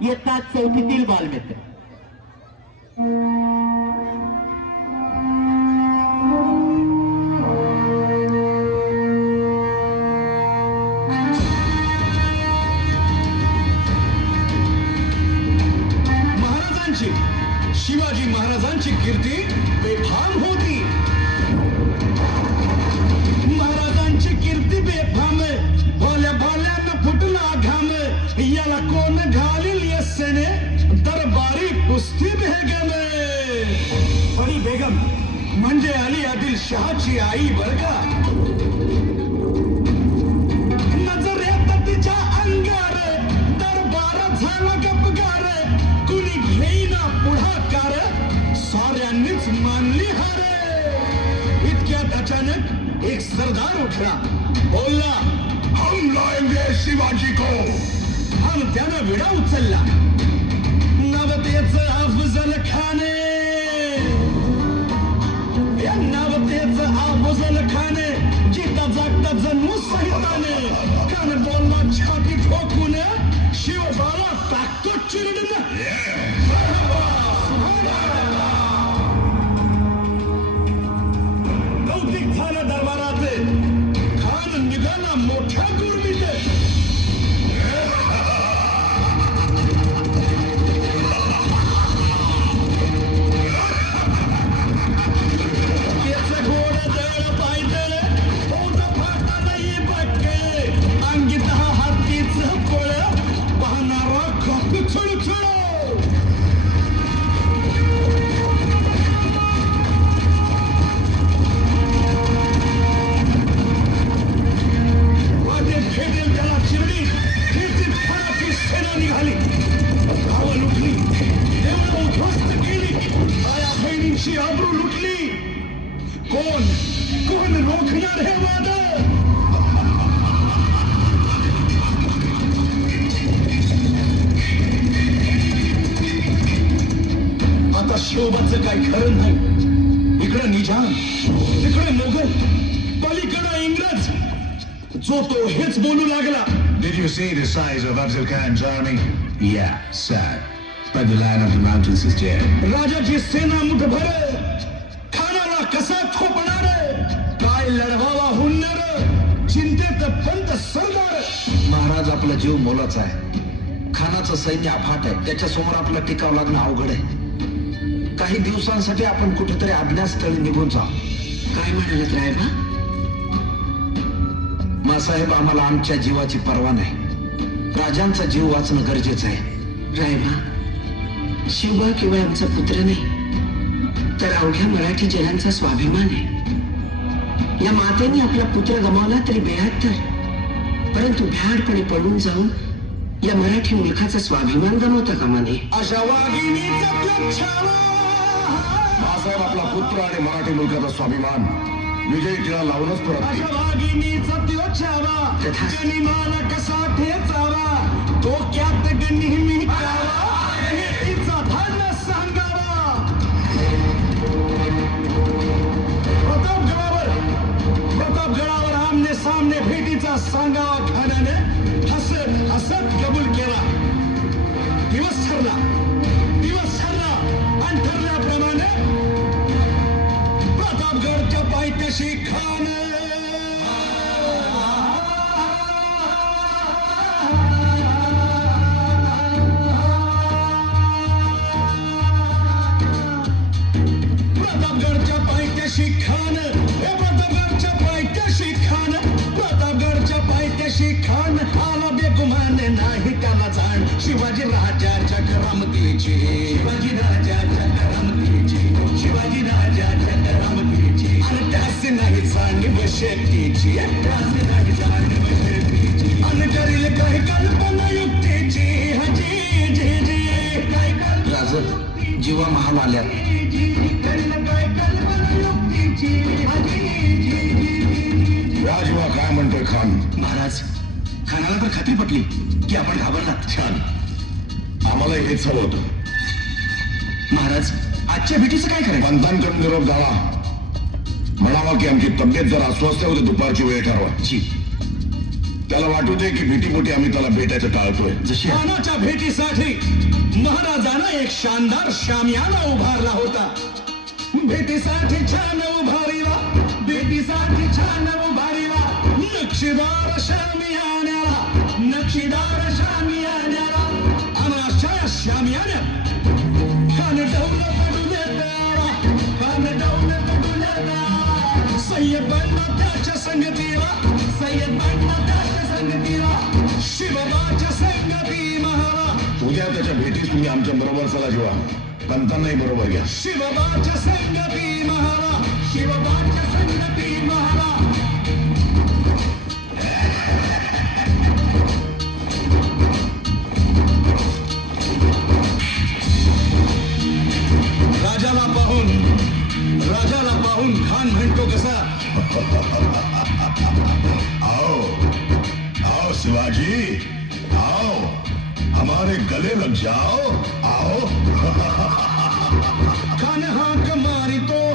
इयत्ता चौथीतील बालमित्र. महाराजांची शिवाजी महाराजांची कीर्ती बेफाम होती. महाराजांची कीर्ती बेफाम भोल्या भोल्यानं फुटला घाम. याला कोण घाम? यस्सेने दरबारी कुस्ती बेगम परी बेगम म्हणजे अली आदिल शहाची आई बर का नजरेत तिच्या अंगार दरबार झाला गपगार। कुणी घेईना पुढाकार साऱ्यांनीच मानली हार। इतक्यात अचानक एक सरदार उठला। बोलला हम लाएंगे शिवाजी को। आणि त्यानं विडा उचलला. नवतेच अफजल खाने. नवतेच अफजल खाने जिता जागता जन्म सहिताने कान बोलला छाती ठोकून शिवबाला टाकतो चिरडून. कौतिक झालं दरबारात खान निघाला मोठ्या गुरु. बहिणींची आबरू लुटली. कोण? कोण रोखणार हे वादळ? आता शोभाच काय खरं नाही. इकडे निजाम तिकडे मोगल पलीकडे इंग्रज. जो तो हेच बोलू लागला. Did you see the size of Abdul Khan's army? Yeah, sad. But the line of the mountains is dead. राजाची सेना मुठभर खानाला कसा थोपणार काय लढवावा हुन्नर चिंतेत पंत सरदार. महाराज आपला जीव मोलाचा आहे. खानाचं सैन्य अफाट आहे. त्याच्यासमोर आपला टिकाव लागणं अवघड आहे. काही दिवसांसाठी आपण कुठेतरी अज्ञातस्थळी निघून जाऊ. काय म्हणालात रायबा? मासाहेब आम्हाला आमच्या जीवाची पर्वा नाही. राजांचा जीव वाचणं गरजेचं आहे. रायबा शिवबा केवळ आमचा पुत्र नाही तर अवघ्या मराठी जनांचा स्वाभिमान आहे. या मातेने आपला पुत्र गमावला तरी बेहत्तर परंतु भ्याडपणे पडून जाऊन या मराठी मुलखाचा स्वाभिमान गमावता कामा नये. अशा वाघिणीचा तो छावा मासाहेब आपला पुत्र आणि मराठी मुलकाचा स्वाभिमान विजयी टिळा लावूनच तथास्तु. कसा ठेचावा? तो क्यात भेटीचा सांगावा हसत हसत कबूल केला. दिवस ठरला. दिवस ठरला. आणि ठरल्याप्रमाणे प्रतापगडच्या पायथ्याशी खान. प्रतापगडच्या पायथ्याशी खान. हे प्रताप पायथ्याशी खान आला बेगुमाने नाही त्याला जाण. शिवाजी राजाच्या करामतीची शिवाजी राजाच्या करामतीची शिवाजी राजाच्या करामतीची आणि त्यास नाही जाणीव शेतीची त्यास नाही जाणीव शेतीची आणि करील काही कल्पना युक्तीची. हजी जी जी काय कल्पना राज जीवा महाल आल्या. राजवा काय म्हणतोय खान? महाराज खानाला तर खात्री पटली की आपण घाबरलात छान. आम्हाला हेच हवं होतं. महाराज आजच्या भेटीचं काय करायचं? पंतांकडून निरोप झाला म्हणावा की आमची तब्येत जर अस्वस्थ होते दुपारची वेळ ठरवा. जी. त्याला वाटू दे की भेटीपोटी आम्ही त्याला भेटायचं टाळतोय. जशी मानाच्या भेटीसाठी महाराजानं एक शानदार शामियाना उभारला होता. भेटीसाठी छान उभारीला भेटीसाठी नक्षीदार शामियान्याला नक्षीदार शामियान्याला अनाशय शामियान्या कानडवलं पडू देणारा कानडवलं पडू देणारा सय्यद बनला त्याच्या संगतीला सय्यद बनला त्याच्या संगतीला शिवबाच्या संगती महारा उद्या त्याच्या भेटीस तुम्ही आमच्या बरोबर चला जेव्हा पंतांनाही बरोबर घ्या. शिवबाच्या संगती महारा शिवबाच्या संगती महारा जी आओ हमारे गले लग जाओ आओ। कन्हा कमारी तो